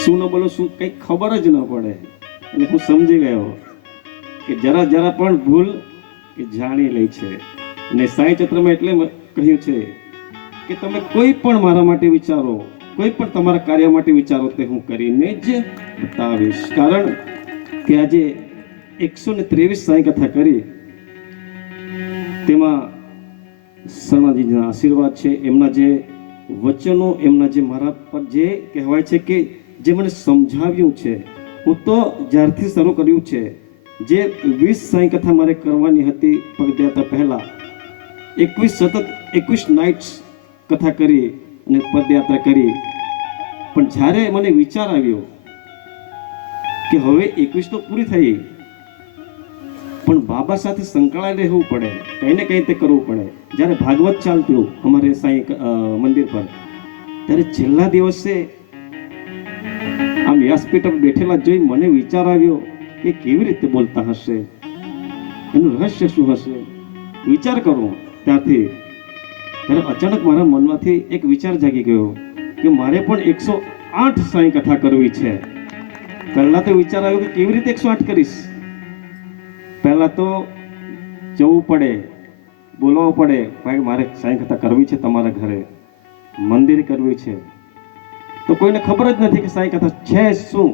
શું ન બોલો શું કંઈ ખબર જ ન પડે. એટલે હું સમજી ગયો કે જરા જરા પણ ભૂલ એ જાણી લે છે. અને સાંઈ ચત્રમાં એટલે કહ્યું છે કે તમે કોઈ પણ મારા માટે વિચારો, કોઈ પણ તમારા કાર્ય માટે વિચારો, તે હું કરીને જ બતાવીશ. કારણ કે આજે 123 સાંઈ કથા કરી, તેમાં શરણાજીના આશીર્વાદ છે, એમના જે વચનો, એમના જે મારા પર જે કહેવાય છે કે જે મને સમજાવ્યું છે. હું તો જ્યારથી શરૂ કર્યું છે, જે 20 સાંઈ કથા મારે કરવાની હતી પગયાત્રા પહેલા, 21 સતત 21 નાઇટ્સ કથા કરી અને પદયાત્રા કરી. પણ જ્યારે મને વિચાર આવ્યો કે હવે 21 તો પૂરી થઈ, પણ બાબા સાથે સંકળાયેલ રહેવું પડે, કંઈ ને કંઈ તે કરવું પડે. જ્યારે ભાગવત ચાલતું અમારે સાંઈ મંદિર પર, ત્યારે છેલ્લા દિવસે આમ વ્યાસપીઠ પર બેઠેલા જોઈ મને વિચાર આવ્યો કે કેવી રીતે બોલતા હશે, એનું રહસ્ય શું હશે. વિચાર કરું ત્યારથી, ત્યારે અચાનક મારા મનમાંથી એક વિચાર જાગી ગયો કે મારે પણ 108 સાંઈ કથા કરવી છે. પહેલા તો વિચાર આવ્યો કે કેવી રીતે 108 કરીશ. પહેલા તો જવું પડે, બોલાવવું પડે, ભાઈ મારે સાંઈ કથા કરવી છે, તમારા ઘરે મંદિર કરવી છે. તો કોઈને ખબર જ નથી કે સાંઈ કથા છે શું.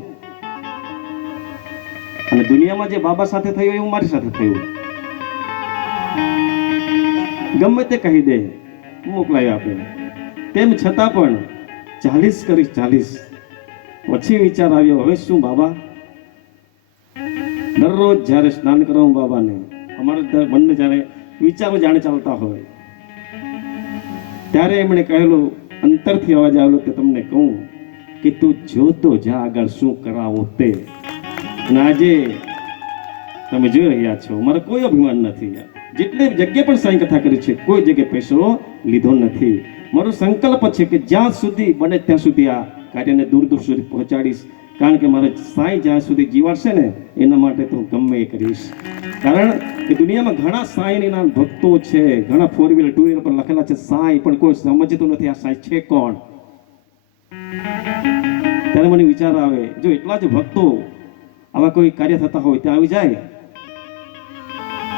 અને દુનિયામાં જે બાબા સાથે થયું એવું મારી સાથે થયું. ગમે તે કહી દે, મોકલાવી આપે. તેમ છતાં પણ 40 કરીશ, 40. પછી વિચાર આવ્યો, હવે શું બાબા, દરરોજ જ્યારે સ્નાન કરાવું બાબાને, અમારે બંને જ્યારે વિચારો જાણે ચાલતા હોય, ત્યારે એમણે કહેલું, અંતરથી અવાજ આવેલો કે તમને કહું કે તું જોતો જા આગળ શું કરાવું તે. અને આજે તમે જોઈ રહ્યા છો, મારે કોઈ અભિમાન નથી. જેટલી જગ્યાએ પણ સાંઈ કથા કરી છે, કોઈ જગ્યાએ પૈસો લીધો નથી. મારો સંકલ્પ છે કે જ્યાં સુધી બને ત્યાં સુધી આ કાર્યને દૂર દૂર સુધી પહોંચાડીશ. કારણ કે મારે સાંઈ જ્યાં સુધી જીવાડશે ને, એના માટે તો હું ગમે એ કરીશ. કારણ કે દુનિયામાં ઘણા સાંઈના ભક્તો છે, ઘણા 4 વ્હીલર 2 વ્હીલર પર લખેલા છે સાંઈ, પણ કોઈ સમજતું નથી આ સાંઈ છે કોણ. ત્યારે મને વિચાર આવે, જો એટલા જ ભક્તો આવા કોઈ કાર્ય થતા હોય ત્યાં આવી જાય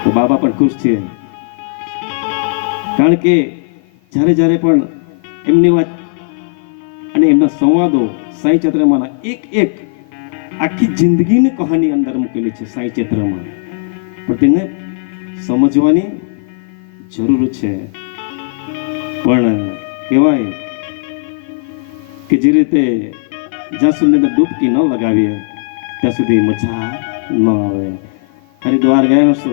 તો બાબા પણ ખુશ છે. કારણ કે જ્યારે જ્યારે પણ એમની વાત અને એમના સંવાદો સાંઈ ચૈત્રમાં એક એક આખી જિંદગીની કહાની અંદર મૂકેલી છે સાંઈ ચૈત્રમાં, પણ તેને સમજવાની જરૂર છે. પણ કહેવાય કે જે રીતે જ્યાં સુધી ડૂબકી ન લગાવીએ ત્યાં સુધી મજા ન આવે. હરિદ્વાર ગયા હશો,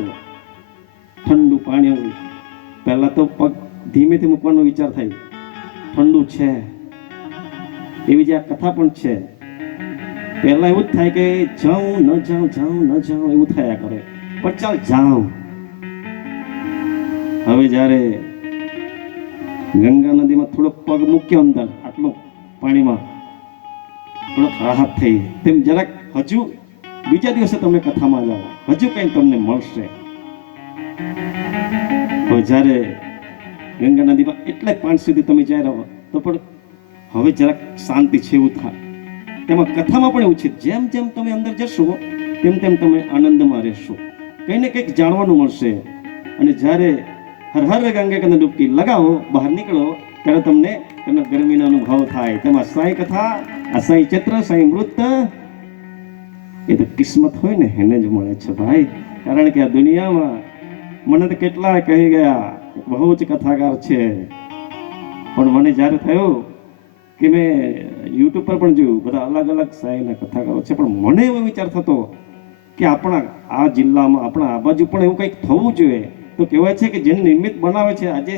ઠંડુ પાણી, પહેલાં તો પગ ધીમેથી મૂકવાનો વિચાર થાય, ઠંડુ છે. એવી જે આ કથા પણ છે, પહેલા એવું જ થાય કે જાઉં ન જાઉં, જાઉં ન જાઉં, એવું થયા કરે, પણ ચાલ જાઉં. હવે જ્યારે ગંગા નદીમાં થોડો પગ મૂક્યો અંદર, આટલો પાણીમાં થોડો રાહત થઈ, તેમ જરાક હજુ બીજા દિવસે તમે કથામાં જાઓ, હજુ કંઈ તમને મળશે. તો જ્યારે ગંગા નદીમાં એટલે પાંચ સુધી તમે જાય રહો તો પણ હવે જરાક શાંતિ છે એવું થાય. તેમાં કથામાં પણ એવું છે, જેમ જેમ તમે અંદર જશો તેમ તેમ તમે આનંદમાં રહેશો, કંઈ ને કંઈક જાણવાનું મળશે. અને જ્યારે હર હર ગંગે કંદ ડૂબકી લગાવો, બહાર નીકળો, ત્યારે તમને તેનો ગરમીનો અનુભવ થાય. તેમાં સાંઈ કથા, આ સાંઈ ચૈત્ર, સાંઈ મૃત, એ તો કિસ્મત હોય ને એને જ મળે છે ભાઈ. કારણ કે આ દુનિયામાં મને તો કેટલાય કહી ગયા બહુ જ કથાકાર છે, પણ મને જ્યારે થયું કે મેં યુટ્યુબ પર પણ જોયું, બધા અલગ અલગ સાંઈના કથાકારો છે, પણ મને એવો વિચાર થતો કે આપણા આ જિલ્લામાં, આપણા આ બાજુ પણ એવું કંઈક થવું જોઈએ. તો કહેવાય છે કે જેને નિમિત્ત બનાવે છે, આજે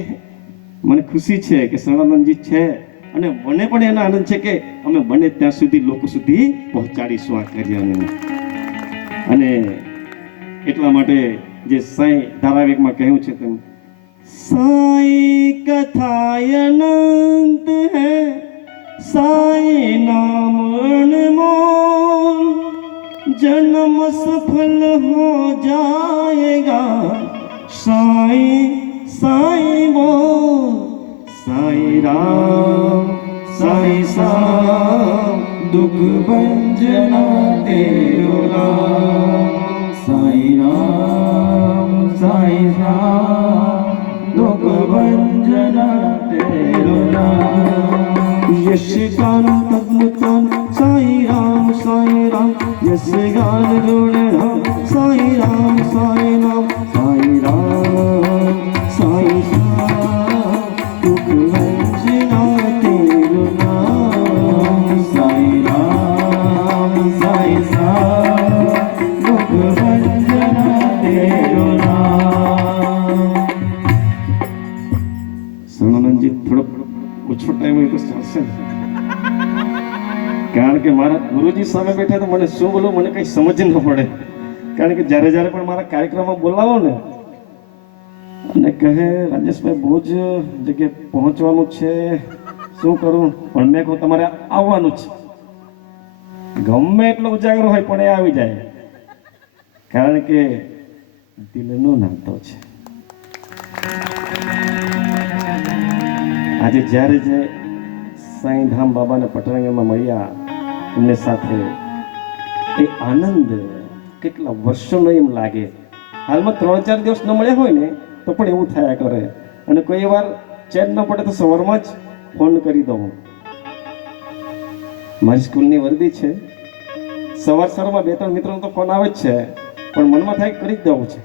મને ખુશી છે કે શરણાનંદજી છે, અને મને પણ એનો આનંદ છે કે અમે બને ત્યાં સુધી લોકો સુધી પહોંચાડીશું આ કાર્યને. અને એટલા માટે જે સાંઈ ધારાવાહિકમાં કહ્યું છે તેમ, સાંઈ કથાય અનંત હૈ, साईं नाम अनमोल, जन्म सफल हो जाएगा, साईं साईं बोल, साईं राम साईं साम दुख भंजना तेरो नाम साईं राम दुख भंजना तेरो नाम यश गान पद्मतान साईं राम यश गान गुण राम साईं राम साईं राम साईं राम साईं राम दुख भंजना तेरो नाम साईं राम दुख भंजना तेरो नाम। સણાનંદજી થોડો ઓછો ટાઈમ હોય તો ચાલશે ને? કારણ કે મારા ગુરુજી સામે બેઠા તો મને શું બોલું મને કઈ સમજ ન પડે. કારણ કે જ્યારે જ્યારે પણ મારા કાર્યક્રમમાં બોલાવો ને અને કહે રાજેશભાઈ બહુ જ જગ્યાએ પહોંચવાનું છે, શું કરું? પણ મેં કહું તમારે આવવાનું છે. ગમે એટલો ઉજાગરો હોય પણ એ આવી જાય, કારણ કે દિલનો નાતો છે. આજે જ્યારે જે સાંઈ ધામ બાબાને પટરંગમાં મળ્યા એમને સાથે એ આનંદ કેટલા વર્ષોનો એમ લાગે. હાલમાં 3-4 દિવસ ન મળ્યા હોય ને તો પણ એવું થયા કરે. અને કોઈ વાર ચેન ન પડે તો સવારમાં જ ફોન કરી દઉં. મારી સ્કૂલની વર્દી છે, સવારમાં 2-3 મિત્રોનો તો ફોન આવે જ છે, પણ મનમાં થાય કરી જ દઉં છે.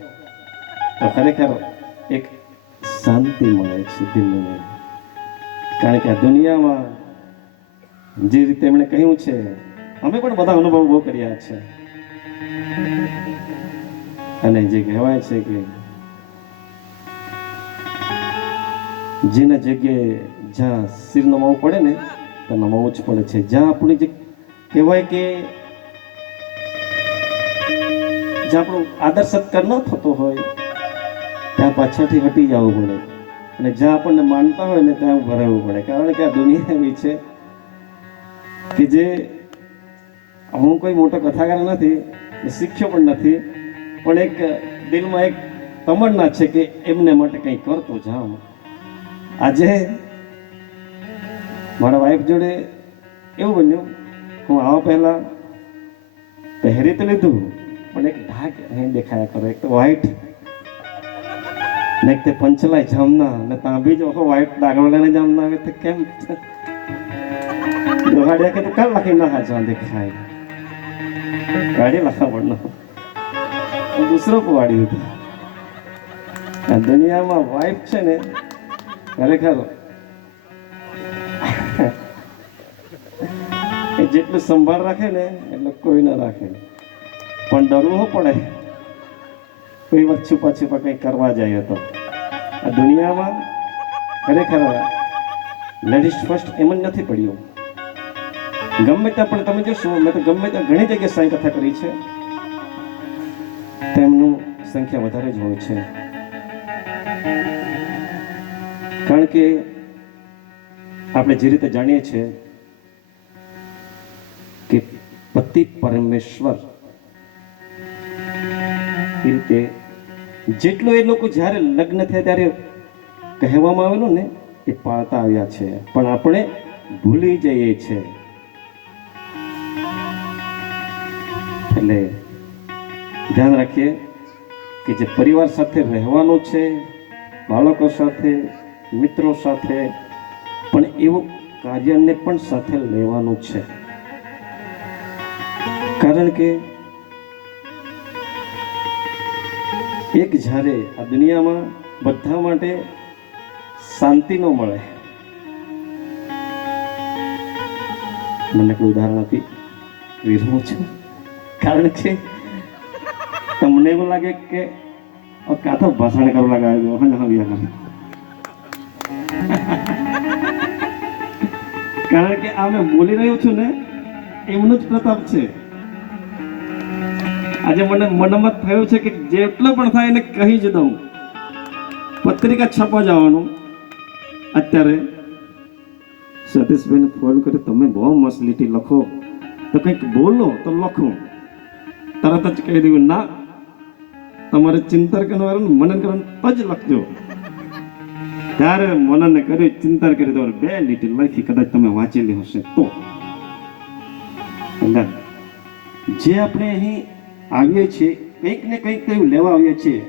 તો ખરેખર એક શાંતિ મળે છે દિલને. કારણ કે આ દુનિયામાં જે રીતે એમણે કહ્યું છે, અમે પણ બધા અનુભવ બહુ કર્યા છે. અને જે કહેવાય છે કે જેના જગ્યાએ જ્યાં શિર નમાવું પડે ને ત્યાં નમાવું જ પડે છે. જ્યાં આપણું જે કહેવાય કે જ્યાં આપણો આદર સત્કાર ન થતો હોય ત્યાં પાછળથી હટી જવું પડે. અને જ્યાં આપણને માનતા હોય ને ત્યાં ઉભા રહેવું પડે. કારણ કે આ દુનિયા એવી છે કે જે હું કોઈ મોટો કથાકાર નથી, શીખ્યો પણ નથી, પણ એક દિલમાં એક તમન્ના છે કે એમને માટે કંઈ કરતો જાઉં. આજે મારા વાઈફ જોડે એવું બન્યું, હું આવા પહેલા પહેરી તો લીધું પણ એક ઢાક અહીં દેખાયા કરે. એક તો વ્હાઈટ ને એક તે પંચલાય જામના ને ત્યાં બી જો વ્હાઈટ ડાગવાલાને જામના આવે તો કેમ દોહાડ્યા કે તું કાલ લખી ના હાજવા દેખાય ગાડી લખા પડનો દૂસરો પવાડી હતું. આ દુનિયામાં વાઈફ છે ને ખરેખર એ જેટલું સંભાળ રાખે ને એટલે કોઈ ના રાખે. પણ ડરવું પડે કોઈ વાર છુપા છુપા કંઈ કરવા જાય તો. આ દુનિયામાં ખરેખર લેડીઝ ફર્સ્ટ એમ જ નથી પડ્યું. ગમે ત્યાં પણ તમે જોશો, મેં તો ગમે ત્યાં ઘણી જગ્યાએ સાંઈ કથા કરી છે, તેમનું સંખ્યા વધારે જ હોય છે. કારણ કે આપણે જે રીતે જાણીએ છીએ કે પતિ પરમેશ્વર એ રીતે જેટલો એ લોકો જ્યારે લગ્ન થયા ત્યારે કહેવામાં આવેલું ને એ પાળતા આવ્યા છે, પણ આપણે ભૂલી જઈએ છીએ. એટલે ધ્યાન રાખીએ કે જે પરિવાર સાથે રહેવાનું છે, બાળકો સાથે, મિત્રો સાથે, પણ એવું કાર્યને પણ સાથે લેવાનું છે. કારણ કે એક જ્યારે આ દુનિયામાં બધા માટે શાંતિ ન મળે. મને કોઈ ઉદાહરણ આપી વિરમું છું. કારણ કે તમને એવું લાગે કે કાં તો ભાષણ કરવા લાગે કારણ કે આ મેં બોલી રહ્યો છું ને એમનો જ પ્રતાપ છે. આજે મને મનમાં થયું છે કે જેટલો પણ થાય એને કહી જ દઉં. પત્રિકા છાપવા જવાનું અત્યારે સતીશભાઈને ફોન કરી, તમે બહુ મસ્ત લીટી લખો તો કંઈક બોલો તો લખો. તરત જ કહી દીધું ના, તમારે ચિંતન કરવાનું મનન કરવાનું તો જ લખજો. ત્યારે મનને કર્યું, ચિંતન કરી દો, 2 લીટી લખી, કદાચ તમે વાંચેલી હશે તો. ના, જે આપણે અહીં આવીએ છીએ કંઈક ને કંઈક તો એવું લેવા આવીએ છીએ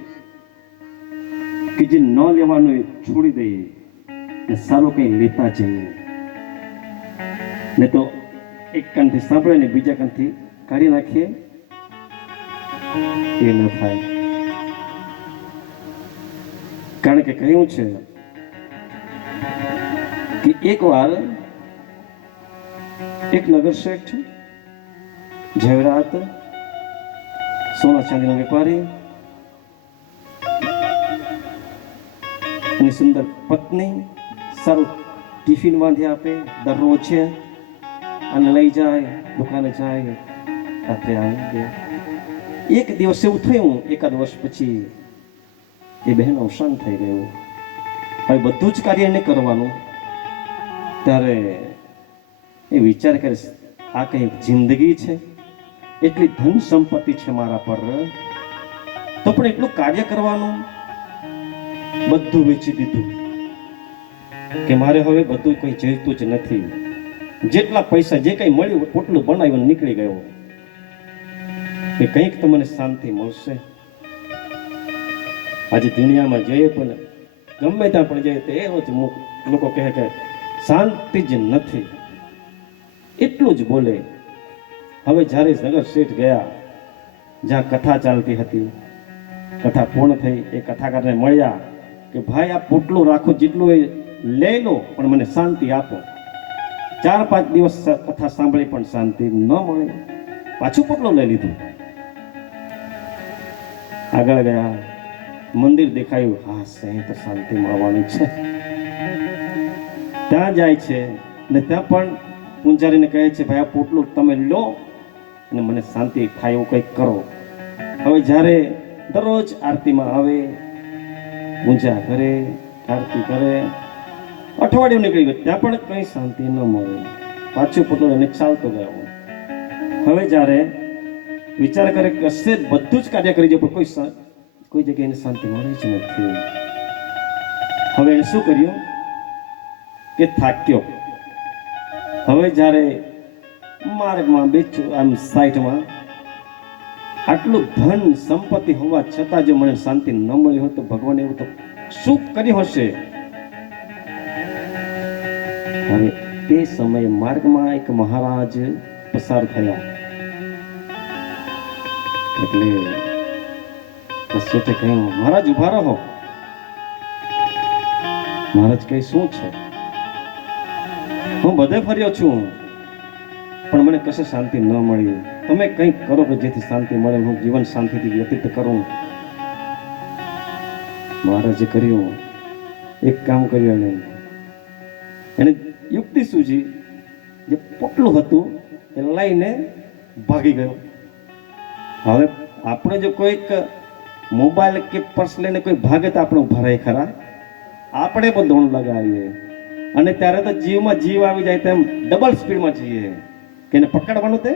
કે જે ન લેવાનું એ છોડી દઈએ ને સારું કંઈ લેતા જઈએ, ને તો એક કાનથી સાંભળે ને બીજા કાનથી કાઢી નાખીએ એ ન થાય. કારણ કે કહ્યું છે કે એકવાર એક નગર શેઠ જહેરાત સોના ચાંદીનો વેપારી એની સુંદર પત્ની સારું ટિફિન બાંધી આપે દરરોજ છે અને લઈ જાય દુકાને જાય રાત્રે આવે. એક દિવસ એવું થયું, એકાદ વર્ષ પછી એ બહેન અવસાન થઈ ગયું. હવે બધું જ કાર્ય એને કરવાનું. ત્યારે એ વિચાર કરે આ કઈ જિંદગી છે, એટલી ધન સંપત્તિ છે મારા પર, તો પણ એટલું કાર્ય કરવાનું. બધું વેચી દીધું કે મારે હવે બધું કંઈ જોઈતું જ નથી. જેટલા પૈસા જે કંઈ મળ્યું પોટલું બનાવીને નીકળી ગયો કે કંઈક તો મને શાંતિ મળશે. આજે દુનિયામાં જઈએ પણ ગમે ત્યાં પણ જઈએ તો એવો જ લોકો કહે કે શાંતિ જ નથી, એટલું જ બોલે. હવે જ્યારે નગર શેઠ ગયા, જ્યાં કથા ચાલતી હતી, કથા પૂર્ણ થઈ, એ કથાકારને મળ્યા કે ભાઈ આ પોટલું રાખો, જેટલું એ લઈ લો પણ મને શાંતિ આપો. 4-5 દિવસ કથા સાંભળી પણ શાંતિ ન મળે, પાછું પોટલું લઈ લીધું. આગળ ગયા, મંદિર દેખાયું, હા સહી તો શાંતિ મળવાની છે. ત્યાં જાય છે ને ત્યાં પણ પૂંજારીને કહે છે ભાઈ આ પોટલું તમે લો અને મને શાંતિ થાય એવું કંઈક કરો. હવે જ્યારે દરરોજ આરતીમાં આવે, પૂજા કરે, આરતી કરે, અઠવાડિયું નીકળી ગયું, ત્યાં પણ કંઈ શાંતિ ન મળે. પાછું પોટલું એને ચાલતો ગયો. હવે જ્યારે વિચાર કરે કે કશે બધું જ કાર્ય કરી જાય પણ કોઈ જગ્યાએ એને શાંતિ મળે જ નથી. હવે એને શું કર્યું કે થાક્યો. હવે જ્યારે માર્ગમાં બેઠું આમ સાઈડમાં, આટલું ધન સંપત્તિ હોવા છતાં જો મને શાંતિ ન મળી હોય તો ભગવાન એવું તો શું કર્યું હશે. હવે તે સમયે માર્ગમાં એક મહારાજ પસાર થયા. એટલે શેઠે કહ્યું મહારાજ ઉભા રહો. મહારાજ કહે શું છે? હું બધે ફર્યો છું પણ મને કશે શાંતિ ન મળી. તમે કંઈક કરો કે જેથી શાંતિ મળે, હું જીવન શાંતિથી વ્યતીત કરું. મહારાજે કર્યું, એક કામ કર્યું. એને યુક્તિ સૂજી, જે પોટલું હતું એ લઈને ભાગી ગયો. હવે આપણે જો કોઈક મોબાઈલ કે પર્સ લઈને કોઈ ભાગે તો આપણે ઉભા રહે ખરા? આપણે પણ ધોણ લગાવીએ અને ત્યારે તો જીવમાં જીવ આવી જાય તેમ ડબલ સ્પીડમાં જઈએ કે એને પકડવાનું તે